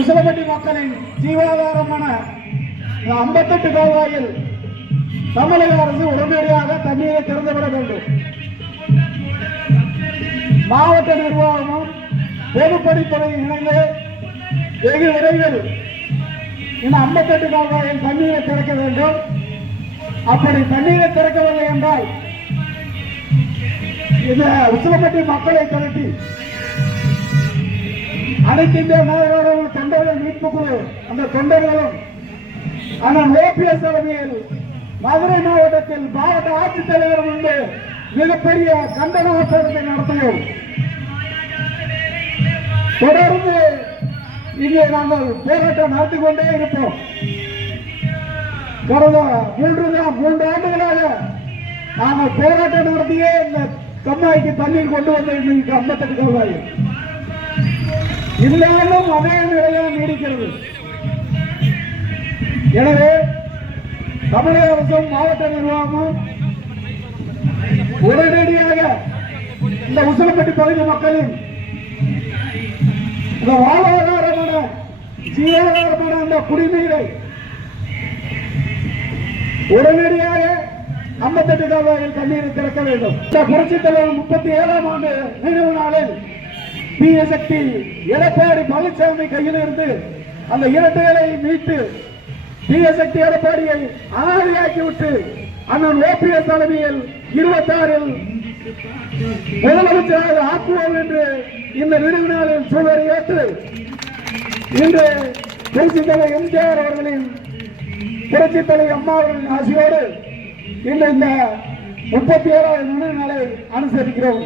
உசிலம்பட்டி மக்களின் ஜீவாதாரமான 58 கால்வாயில் தமிழக அரசு உடனடியாக தண்ணீரை திறந்துவிட வேண்டும். மாவட்ட நிர்வாகமும் பொதுப்பணித்துறை இணைந்து வெகு விரைவில் இந்த 58 கால்வாயில் தண்ணீரை திறக்க வேண்டும். அப்படி தண்ணீரை திறக்கவில்லை என்றால் இந்த உசிலம்பட்டி மக்களை திரட்டி அனைத்து இந்திய நாயகர்கள் தொண்டர்கள் மீட்பு குழு அந்த தொண்டர்களும் அண்ணன் ஓபிஎஸ் தலைமையில் மதுரை மாவட்டத்தில் மாவட்ட ஆட்சித்தலைவர் முன்பு மிகப்பெரிய கண்டன ஆர்ப்பாட்டத்தை நடத்துவோம். தொடர்ந்து இங்கே நாங்கள் போராட்டம் நடத்தி கொண்டே இருப்போம். கடந்த 3 ஆண்டுகளாக நாங்கள் போராட்டம் நடத்தியே இந்த கம்மாய்க்கு தண்ணீர் கொண்டு வந்து 58 கால்வாய் இருந்தாலும் அதே நிலையில் நீடிக்கிறது. எனவே தமிழக அரசும் மாவட்ட நிர்வாகமும் உடனடியாக இந்த உசிலம்பட்டி பகுதி மக்களின் இந்த வாழ்வாதாரமான ஜீவாதாரமான அந்த குடிநீரை உடனடியாக 58 கால்வாயில் தண்ணீரை திறக்க வேண்டும். இந்த புரட்சித் தலைவர் 37ஆம் ஆண்டு நினைவு நாளில் பிஎஸ்எக்டி எடப்பாடி பழனிசாமி கையில் இருந்து அந்த இரட்டைகளை மீட்டு பிஎஸ்எக்டி எடப்பாடியை அனாதையாக்கிவிட்டு அண்ணன் ஓபிஎஸ் தலைமையில் 26 முதலமைச்சராக ஆக்குவோம் என்று இந்த நினைவு நாளில் சூழலை ஏற்று இன்று புரட்சித் தலைவர் எம்ஜிஆர் அவர்களின் புரட்சித் தலைவர் அம்மா அவர்களின் ஆசையோடு இந்த 37வது நினைவு நாளை அனுசரிக்கிறோம்.